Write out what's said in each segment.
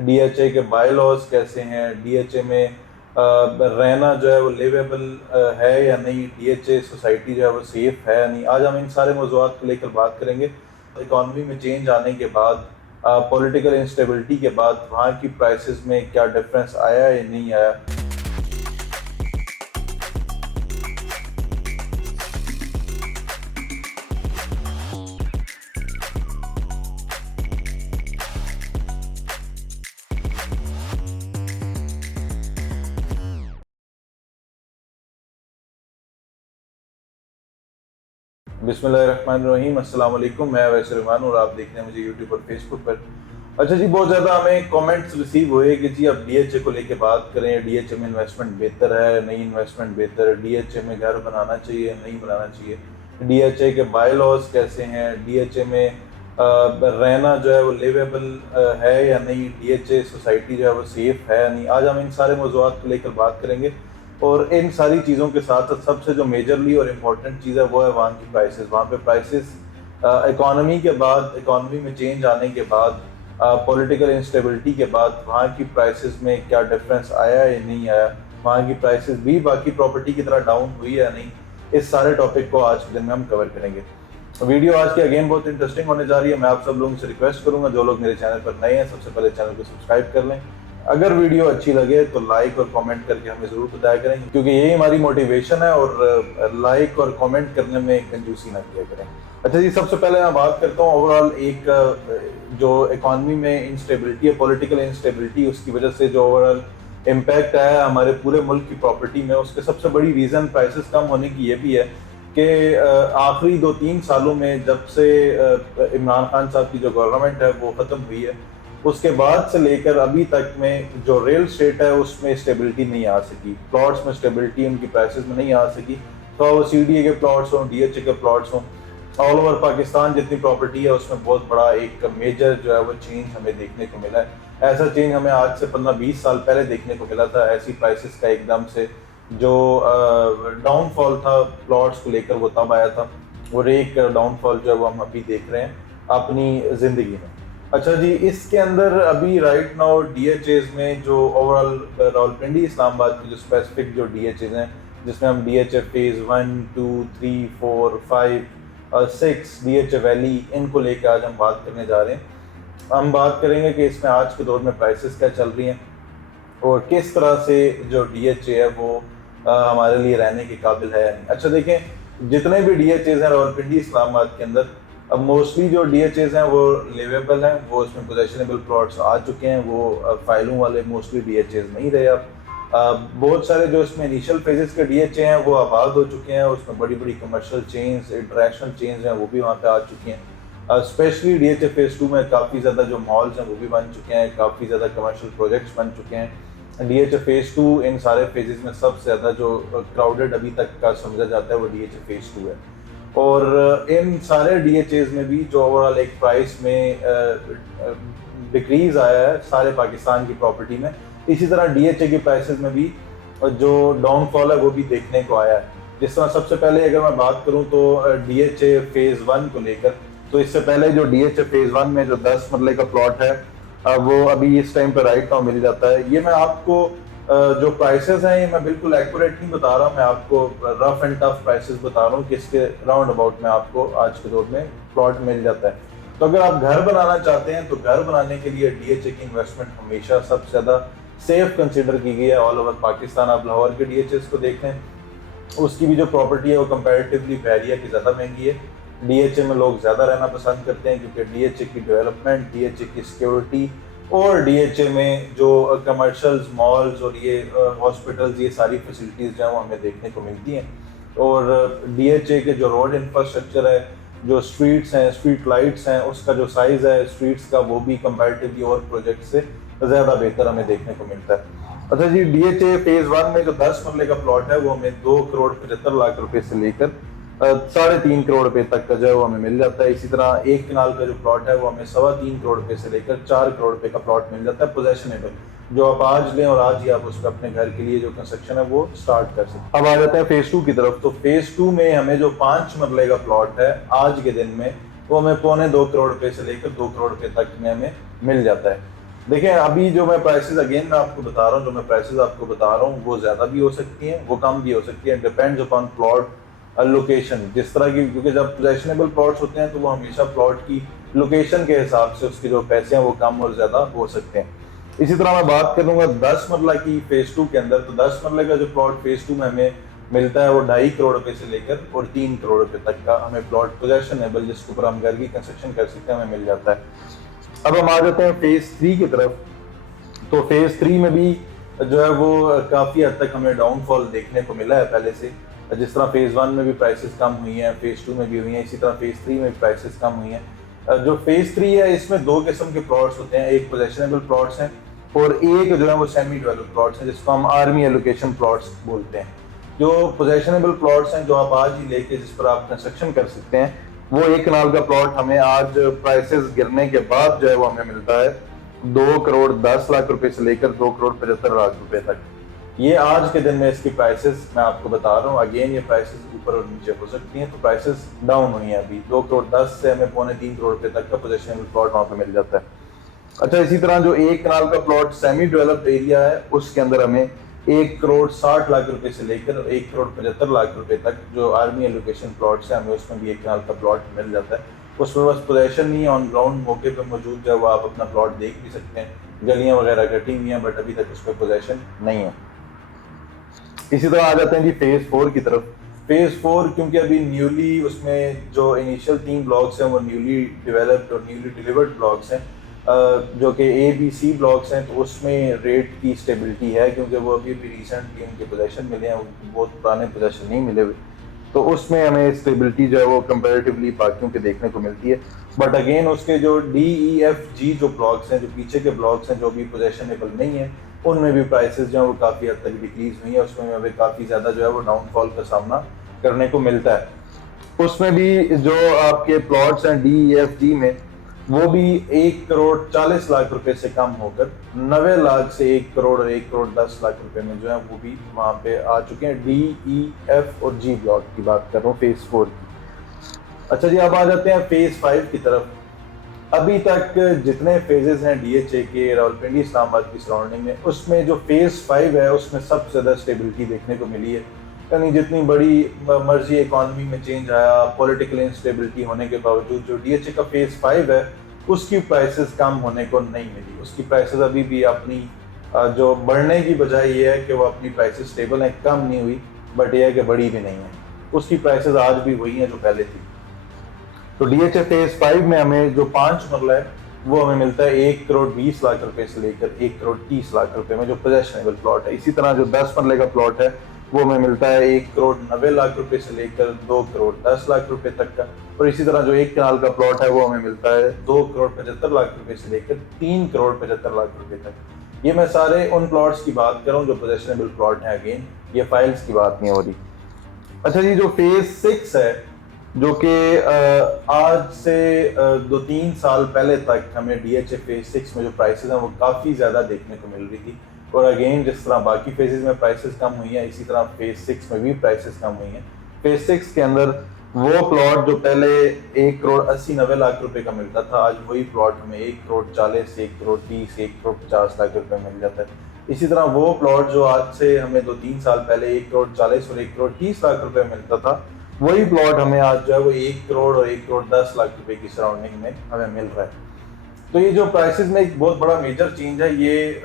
DHA के bye laws कैसे हैं, डीएचए में रहना जो है वो लिवेबल है या नहीं, डीएचए सोसाइटी जो है वो सेफ है या नहीं। आज हम इन सारे मौज़ूआत को लेकर बात करेंगे। इकॉनमी में चेंज आने के बाद, पॉलिटिकल इंस्टेबिलिटी के बाद वहाँ की प्राइसेस में क्या डिफरेंस आया या नहीं आया। बिस्मिल्लाहिर्रहमानिर्रहीम, अस्सलाम वालेकुम। मैं वैसे रहमान और आप देख रहे हैं मुझे यूट्यूब और फेसबुक पर। अच्छा जी, बहुत ज़्यादा हमें कमेंट्स रिसीव हुए कि जी अब डीएचए को लेके बात करें, डीएचए में इन्वेस्टमेंट बेहतर है, नहीं इन्वेस्टमेंट बेहतर है, डीएचए में घर बनाना चाहिए, नहीं बनाना चाहिए, डीएचए के बाय लॉज कैसे हैं, डीएचए में रहना जो है वो लिवेबल है या नहीं, डीएचए सोसाइटी जो है वो सेफ है या नहीं। आज हम इन सारे मौज़ूआत को लेकर बात करेंगे और इन सारी चीज़ों के साथ सबसे जो मेजरली और इम्पोर्टेंट चीज़ है वो है वहाँ की प्राइसेस। वहाँ पे प्राइसेस इकॉनमी के बाद, इकॉनमी में चेंज आने के बाद, पॉलिटिकल इंस्टेबिलिटी के बाद वहाँ की प्राइसेस में क्या डिफरेंस आया या नहीं आया, वहाँ की प्राइसेस भी बाकी प्रॉपर्टी की तरह डाउन हुई या नहीं। इस सारे टॉपिक को आज के दिन में हम कवर करेंगे। वीडियो आज की अगेन बहुत इंटरेस्टिंग होने जा रही है। मैं आप सब लोगों से रिक्वेस्ट करूंगा, जो लोग मेरे चैनल पर नए हैं सबसे पहले चैनल को सब्सक्राइब कर लें। अगर वीडियो अच्छी लगे तो लाइक और कमेंट करके हमें ज़रूर बताया करें, क्योंकि यही हमारी मोटिवेशन है और लाइक और कमेंट करने में कंजूसी ना किया करें। अच्छा जी, सबसे पहले मैं बात करता हूँ ओवरऑल एक जो इकॉनमी में इंस्टेबिलिटी है, पॉलिटिकल इंस्टेबिलिटी, उसकी वजह से जो ओवरऑल इम्पैक्ट आया है हमारे पूरे मुल्क की प्रॉपर्टी में, उसके सबसे बड़ी रीज़न प्राइसेस कम होने की ये भी है कि आखिरी 2-3 सालों में जब से इमरान खान साहब की जो गवर्नमेंट है वो ख़त्म हुई है, उसके बाद से लेकर अभी तक में जो रियल स्टेट है उसमें स्टेबिलिटी नहीं आ सकी, प्लॉट्स में स्टेबिलिटी उनकी प्राइसेस में नहीं आ सकी। तो वो सीडीए के प्लॉट्स हों, डीएचए के प्लॉट्स हों, ऑल ओवर पाकिस्तान जितनी प्रॉपर्टी है उसमें बहुत बड़ा एक मेजर जो है वो चेंज हमें देखने को मिला है। ऐसा चेंज हमें आज से 15-20 साल पहले देखने को मिला था। ऐसी प्राइसेस का एकदम से जो डाउनफॉल था प्लॉट्स को लेकर वो तब आया था, और एक डाउनफॉल जो है वो हम अभी देख रहे हैं अपनी ज़िंदगी में। अच्छा जी, इसके अंदर अभी राइट नाउ डीएचएज में जो ओवरऑल रावलपिंडी इस्लामाबाद की जो स्पेसिफिक जो डीएचएज हैं, जिसमें हम डीएचए फेज़ 1, 2, 3, 4, 5 और 6 डीएचए वैली, इनको लेकर आज हम बात करने जा रहे हैं। हम बात करेंगे कि इसमें आज के दौर में प्राइसेस क्या चल रही हैं और किस तरह से जो डीएचए है वो हमारे लिए रहने के काबिल है या नहीं। अच्छा देखें, जितने भी डीएचएज हैं रावलपिंडी इस्लामाबाद के अंदर, अब मोस्टली जो डीएचएज हैं वो लिवेबल हैं, वो उसमें पोजेशनेबल प्लॉट्स आ चुके हैं, वो फाइलों वाले मोस्टली डीएचएज नहीं रहे अब। बहुत सारे जो इसमें इनिशियल फेजेस के डीएचए हैं वो आबाद हो चुके हैं, उसमें बड़ी बड़ी कमर्शियल चेन्स, इंटरनेशनल चेन्स हैं वो भी वहाँ पे आ चुकी हैं। स्पेशली डीएचए फेज़ 2 में काफ़ी ज़्यादा जो मॉल्स हैं वो भी बन चुके हैं, काफ़ी ज़्यादा कमर्शियल प्रोजेक्ट्स बन चुके हैं। डीएचए फेज़ 2 इन सारे फेजेस में सबसे ज़्यादा जो क्राउडेड अभी तक का समझा जाता है वो डीएचए फेज़ 2 है। और इन सारे डीएचएज में भी जो ओवरऑल एक प्राइस में डिक्रीज आया है सारे पाकिस्तान की प्रॉपर्टी में, इसी तरह डीएचए की प्राइसेस में भी जो डाउनफॉल है वो भी देखने को आया है। जिस तरह सबसे पहले अगर मैं बात करूं तो डीएचए फेज़ 1 को लेकर, तो इससे पहले जो डीएचए फेज़ 1 में जो 10 मरले का प्लॉट है वो अभी इस टाइम पर राइट नाउ मिल जाता है। ये मैं आपको जो प्राइसेस हैं ये मैं बिल्कुल एक्यूरेट नहीं बता रहा, मैं आपको रफ एंड टफ प्राइसेस बता रहा हूँ कि इसके राउंड अबाउट में आपको आज के दौर में प्लॉट मिल जाता है। तो अगर आप घर बनाना चाहते हैं तो घर बनाने के लिए डीएचए की इन्वेस्टमेंट हमेशा सबसे ज़्यादा सेफ कंसिडर की गई है ऑल ओवर पाकिस्तान। आप लाहौर के डीएचएस को देखें, उसकी भी जो प्रॉपर्टी है वो कंपैरेटिवली बैरिया की ज़्यादा महंगी है। डीएचए में लोग ज़्यादा रहना पसंद करते हैं क्योंकि डीएचए की डेवलपमेंट, डीएचए की सिक्योरिटी और डीएचए में जो कमर्शियल्स, मॉल्स और ये हॉस्पिटल्स, ये सारी फैसिलिटीज़ जो हैं वो हमें देखने को मिलती हैं। और डीएचए के जो रोड इंफ्रास्ट्रक्चर है, जो स्ट्रीट्स हैं, स्ट्रीट लाइट्स हैं, उसका जो साइज़ है स्ट्रीट्स का, वो भी कंपैरेटिवली और प्रोजेक्ट से ज़्यादा बेहतर हमें देखने को मिलता है। अच्छा जी, डीएचए फेज़ 1 में जो 10 मरले का प्लॉट है वो हमें 2,75,00,000 रुपये से लेकर 3.5 करोड़ रुपए तक का जो है वो हमें मिल जाता है। इसी तरह 1 कनाल का जो प्लॉट है वो हमें 3.25 करोड़ रुपए से लेकर 4 करोड़ रुपए का प्लॉट मिल जाता है पोजेशनेबल, जो आप आज लें और आज ही आप उस पर अपने घर के लिए जो कंस्ट्रक्शन है वो स्टार्ट कर सकते हैं। अब आ जाते हैं फेज़ 2 की तरफ। तो फेज़ 2 में हमें जो 5 मरले का प्लॉट है आज के दिन में वो हमें 1.25 करोड़ रुपए से लेकर 2 करोड़ रुपए तक में हमें मिल जाता है। देखिए अभी जो मैं प्राइसेस अगेन मैं आपको बता रहा हूँ, जो मैं प्राइसेस आपको बता रहा हूँ वो ज्यादा भी हो सकती हैं, वो कम भी हो सकती है, डिपेंड्स अपॉन प्लॉट लोकेशन। जिस तरह की, क्योंकि जब पोजेशनेबल प्लॉट्स होते हैं तो वो हमेशा प्लॉट की लोकेशन के हिसाब से उसके जो पैसे हैं वो कम और ज्यादा हो सकते हैं। इसी तरह मैं बात करूंगा 10 मरला की फेज 2 के अंदर, तो 10 मरले का जो प्लॉट फेज 2 में हमें मिलता है वो 2.5 करोड़ रुपए से लेकर और 3 करोड़ रुपए तक का हमें प्लॉट पोजेशनेबल, जिसके ऊपर हम घर की कंस्ट्रक्शन कर सकते हैं, हमें मिल जाता है। अब हम आ जाते हैं फेज 3 की तरफ। तो फेज 3 में भी जो है वो काफी हद तक हमें डाउनफॉल देखने को मिला है पहले से। जिस तरह फेज 1 में भी प्राइसेस कम हुई हैं, फेज 2 में भी हुई हैं, इसी तरह फेज 3 में भी प्राइसेस कम हुई हैं। जो फेज 3 है इसमें दो किस्म के प्लॉट्स होते हैं, एक पोजेशनेबल प्लॉट्स हैं और एक जो है वो सेमी डेवलप्ड प्लॉट्स हैं, जिसको हम आर्मी एलोकेशन प्लॉट्स बोलते हैं। जो पोजेशनेबल प्लॉट्स हैं जो आप आज ही लेके जिस पर आप कंस्ट्रक्शन कर सकते हैं, वो 1 कनाल का प्लॉट हमें आज प्राइसेस गिरने के बाद जो है वो हमें मिलता है 2 करोड़ 10 लाख रुपए से लेकर 2 करोड़ 75 लाख रुपए तक। ये आज के दिन में इसकी प्राइसेस मैं आपको बता रहा हूँ। अगेन ये प्राइसेस ऊपर और नीचे हो सकती हैं, तो प्राइसेस डाउन हुई हैं अभी। 2 करोड़ 10 से हमें 2.25 करोड़ रुपए तक का पोजेशनेबल प्लॉट वहां पे मिल जाता है। अच्छा, इसी तरह जो 1 कनाल का प्लॉट सेमी डेवलप्ड एरिया है उसके अंदर हमें 1 करोड़ 60 लाख रुपए से लेकर 1 करोड़ 75 लाख रुपए तक जो आर्मी एलोकेशन प्लॉट्स है, हमें उसमें भी 1 कनाल का प्लॉट मिल जाता है। उसमें बस पोजेशन नहीं है, ऑन ग्राउंड मौके पे मौजूद जो है वो आप अपना प्लॉट देख भी सकते हैं। गलियां वगैरह कटी हुई हैं बट अभी तक उस पर पोजेशन नहीं है। इसी तरह आ जाते हैं जी फेज 4 की तरफ। फेज 4 क्योंकि अभी न्यूली उसमें जो इनिशियल 3 ब्लॉक्स हैं वो न्यूली डेवलप्ड और न्यूली डिलीवर्ड ब्लॉक्स हैं, जो कि ABC ब्लॉक्स हैं, तो उसमें रेट की स्टेबिलिटी है क्योंकि वो अभी भी रिसेंटली उनके पोजेशन मिले हैं, बहुत पुराने पोजेशन नहीं मिले हुए, तो उसमें हमें स्टेबिलिटी जो है वो कंपैरेटिवली बाकियों के देखने को मिलती है। बट अगेन उसके जो DEFG जो ब्लॉक्स हैं, जो पीछे के ब्लॉक्स हैं जो अभी पोजेशनेबल नहीं है, उनमें भी प्राइसेस जो है वो काफ़ी हद तक डिक्रीज हुई है, उसमें हमें काफ़ी ज़्यादा जो है वो डाउनफॉल का सामना करने को मिलता है। उसमें भी जो आपके प्लॉट्स हैं DEFG में, वो भी 1 करोड़ 40 लाख रुपए से कम होकर 90 लाख से 1 करोड़ और 1 करोड़ 10 लाख रुपए में जो है वो भी वहां पे आ चुके हैं। DEF और G ब्लॉक की बात कर रहा हूँ फेज 4 की। अच्छा जी, अब आ जाते हैं फेज 5 की तरफ। अभी तक जितने फेजेस हैं DHA के रावलपिंडी इस्लामाबाद की सराउंडिंग में, उसमें जो फेज 5 है उसमें सबसे ज़्यादा स्टेबिलिटी देखने को मिली है। यानी जितनी बड़ी मर्जी इकॉनमी में चेंज आया, पॉलिटिकल इंस्टेबिलिटी होने के बावजूद जो DHA का फेज 5 है उसकी प्राइसेस कम होने को नहीं मिली। उसकी प्राइसेस अभी भी अपनी जो बढ़ने की बजाय ये है कि वो अपनी प्राइसेस स्टेबल हैं, कम नहीं हुई, बट ये है कि बढ़ी भी नहीं है। उसकी प्राइसेस आज भी वही हैं जो पहले थी। तो DHA फेज 5 में हमें जो 5 मरला है वो हमें मिलता है 1 करोड़ 20 लाख रुपए से लेकर 1 करोड़ 30 लाख रुपए में जो पोजेशनेबल प्लॉट है। इसी तरह जो 10 मरले का प्लॉट है वो हमें मिलता है 1 करोड़ 90 लाख रुपए से लेकर 2 करोड़ 10 लाख रुपए तक का। और इसी तरह जो 1 कनाल का प्लॉट है वो हमें मिलता है 2 करोड़ 75 लाख रुपए से लेकर 3 करोड़ 75 लाख रुपए तक। ये मैं सारे उन प्लॉट्स की बात कर रहा हूँ जो पोजेशनेबल प्लॉट है। अगेन ये फाइल्स की बात नहीं हो रही। अच्छा जी, जो फेज 6 है, जो कि आज से 2-3 साल पहले तक हमें DHA फेज 6 में जो प्राइसेस हैं वो काफ़ी ज़्यादा देखने को मिल रही थी। और अगेन जिस तरह बाकी फेजेस में प्राइसेस कम हुई हैं, इसी तरह फेज 6 में भी प्राइसेस कम हुई हैं। फेज 6 के अंदर वो प्लॉट जो पहले 1 करोड़ 80-90 लाख रुपए का मिलता था, आज वही प्लॉट हमें 1 करोड़ 40, 1 करोड़ 30, 1 करोड़ 50 लाख रुपए मिल जाता है। इसी तरह वो प्लॉट जो आज से हमें 2-3 साल पहले 1 करोड़ 40 और 1 करोड़ 30 लाख रुपए मिलता था, वही प्लॉट हमें आज जो है वो 1 करोड़ और 1 करोड़ 10 लाख रुपए की सराउंडिंग में हमें मिल रहा है। तो ये जो प्राइसेस में एक बहुत बड़ा मेजर चेंज है, ये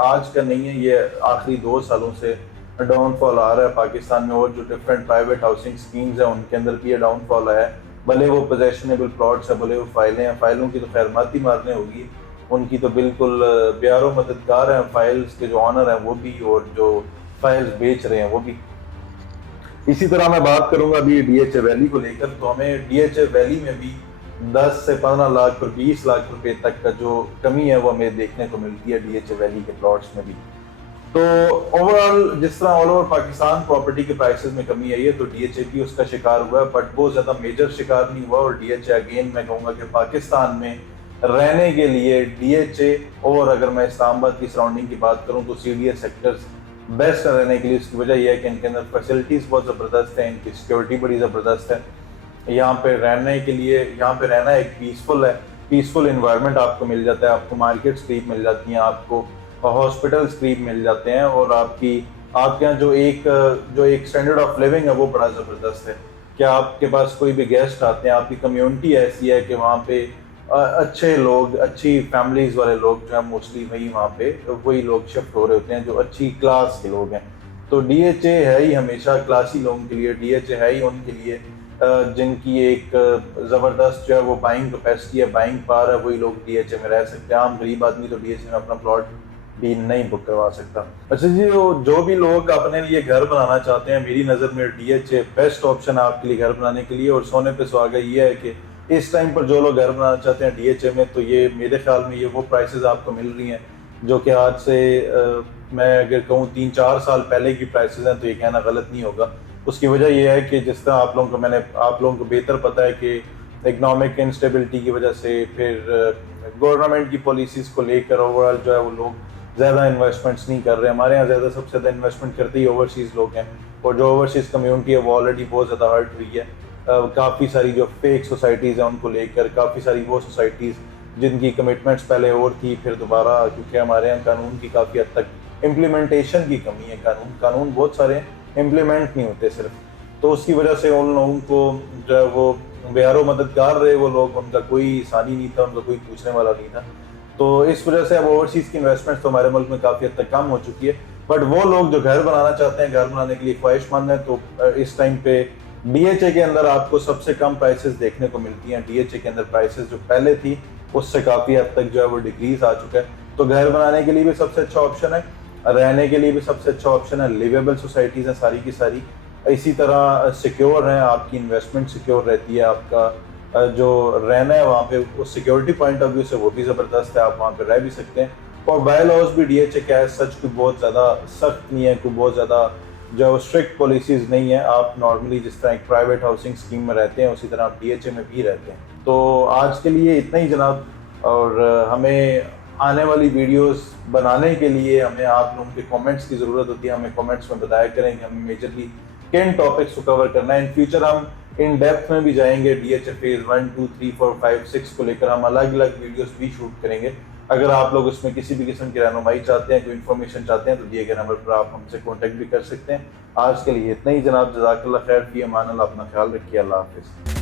आज का नहीं है, ये आखिरी 2 सालों से डाउनफॉल आ रहा है पाकिस्तान में। और जो डिफरेंट प्राइवेट हाउसिंग स्कीम्स हैं उनके अंदर भी ये डाउनफॉल आया है। भले वो पोजेशनेबल प्लॉट्स है, भले वो फाइलें हैं, फाइलों की तो खैर माती मारने होगी, उनकी तो बिल्कुल प्यारो मददगार हैं फाइल्स के जो ऑनर हैं वो भी, और जो फाइल्स बेच रहे हैं वो भी। इसी तरह मैं बात करूंगा अभी DHA वैली को लेकर, तो हमें DHA वैली में भी 10 से 15 लाख और 20 लाख रुपए तक का जो कमी है वो हमें देखने को मिलती है DHA वैली के प्लॉट्स में भी। तो ओवरऑल जिस तरह ऑल ओवर पाकिस्तान प्रॉपर्टी के प्राइसेस में कमी आई है, तो DHA भी उसका शिकार हुआ है, बट बहुत ज्यादा मेजर शिकार नहीं हुआ। और DHA अगेन मैं कहूँगा कि पाकिस्तान में रहने के लिए DHA, और अगर मैं इस्लामाबाद की सराउंडिंग की बात करूँ तो CDS सेक्टर्स बेस्ट रहने के लिए। उसकी वजह यह है कि इनके अंदर फैसिलिटीज़ बहुत ज़बरदस्त है, इनकी सिक्योरिटी बड़ी ज़बरदस्त है। यहाँ पे रहने के लिए, यहाँ पे रहना एक पीसफुल है, पीसफुल इन्वायरमेंट आपको मिल जाता है, आपको मार्केट्स करीब मिल जाती हैं, आपको हॉस्पिटल्स करीब मिल जाते हैं, और आपके यहाँ जो एक स्टैंडर्ड ऑफ लिविंग है वो बड़ा ज़बरदस्त है। क्या आपके पास कोई भी गेस्ट आते हैं, आपकी कम्युनिटी ऐसी है कि वहाँ पे अच्छे लोग, अच्छी फैमिलीज वाले लोग जो है मोस्टली वही लोग शिफ्ट हो रहे होते हैं जो अच्छी क्लास के लोग हैं। तो डीएचए है ही हमेशा क्लासी लोगों के लिए, डीएचए है ही उनके लिए जिनकी एक ज़बरदस्त जो है वो बाइंग कैपेसिटी है, बाइंग पावर है, वही लोग डीएचए में रह सकते हैं। आम गरीब आदमी तो डीएचए में अपना प्लॉट भी नहीं बुक करवा सकता। अच्छा जी, जो भी लोग अपने लिए घर बनाना चाहते हैं, मेरी नज़र में डीएचए बेस्ट ऑप्शन है आपके लिए घर बनाने के लिए। और सोने पे सुहागा ये है कि इस टाइम पर जो लोग घर बनाना चाहते हैं डीएचए में, तो ये मेरे ख्याल में ये वो प्राइसेस आपको मिल रही हैं जो कि आज से मैं अगर कहूँ 3-4 साल पहले की प्राइसेस हैं, तो ये कहना गलत नहीं होगा। उसकी वजह यह है कि जिस तरह आप लोगों को बेहतर पता है कि इकनॉमिक इंस्टेबिलिटी की वजह से, फिर गवर्नमेंट की पॉलिसीज़ को लेकर ओवरऑल जो है वो लोग ज़्यादा इन्वेस्टमेंट्स नहीं कर रहे। हमारे यहाँ सबसे ज़्यादा इन्वेस्टमेंट करते ही ओवरसीज़ लोग हैं, और जो ओवरसीज़ कम्युनिटी है वो ऑलरेडी बहुत ज़्यादा हर्ट हुई है। काफ़ी सारी जो फेक सोसाइटीज़ हैं उनको लेकर, काफ़ी सारी वो सोसाइटीज़ जिनकी कमिटमेंट्स पहले और थी, फिर दोबारा, क्योंकि हमारे यहाँ कानून की काफ़ी हद तक इम्प्लीमेंटेशन की कमी है। कानून बहुत सारे इम्प्लीमेंट नहीं होते सिर्फ, तो उसकी वजह से उन लोगों को जो है वो बेहारो मददगार रहे वो लोग, उनका कोई सानी नहीं था, उनका कोई पूछने वाला नहीं था। तो इस वजह से अब ओवरसीज़ की इन्वेस्टमेंट तो हमारे मुल्क में काफ़ी हद तक कम हो चुकी है। बट वो लोग जो घर बनाना चाहते हैं, घर बनाने के लिए ख्वाहिशमंद हैं, तो इस टाइम पे डीएचए के अंदर आपको सबसे कम प्राइसेस देखने को मिलती हैं। डीएचए के अंदर प्राइसेस जो पहले थी उससे काफ़ी हद तक जो है वो डिक्रीज आ चुका है। तो घर बनाने के लिए भी सबसे अच्छा ऑप्शन है, रहने के लिए भी सबसे अच्छा ऑप्शन है। लिवेबल सोसाइटीज़ हैं सारी की सारी, इसी तरह सिक्योर हैं, आपकी इन्वेस्टमेंट सिक्योर रहती है, आपका जो रहना है वहाँ पे उस सिक्योरिटी पॉइंट ऑफ व्यू से वो भी ज़बरदस्त है, आप वहाँ पे रह भी सकते हैं। और बाय लॉज भी डीएचए क्या है, सच कोई बहुत ज़्यादा सख्त नहीं है, कोई बहुत ज़्यादा जो स्ट्रिक्ट पॉलिसीज़ नहीं है। आप नॉर्मली जिस तरह एक प्राइवेट हाउसिंग स्कीम में रहते हैं उसी तरह आप डीएचए में भी रहते हैं। तो आज के लिए इतना ही जनाब, और हमें आने वाली वीडियोस बनाने के लिए हमें आप लोगों के कमेंट्स की ज़रूरत होती है। हमें कमेंट्स में बताया करें कि हमें मेजरली किन टॉपिक्स को कवर करना है। इन फ्यूचर हम इन डेप्थ में भी जाएंगे, डीएचए फेज 1, 2, 3, 4, 5, 6 को लेकर हम अलग अलग वीडियोस भी शूट करेंगे। अगर आप लोग उसमें किसी भी किस्म की रहनुमाई चाहते हैं, कोई इन्फॉर्मेशन चाहते हैं, तो दिए गए नंबर पर आप हमसे कॉन्टेक्ट भी कर सकते हैं। आज के लिए इतना ही जनाब, जज़ाकल्लाह खैर, फी अमान अल्लाह, अपना ख्याल रखिए, अल्लाह हाफिज़।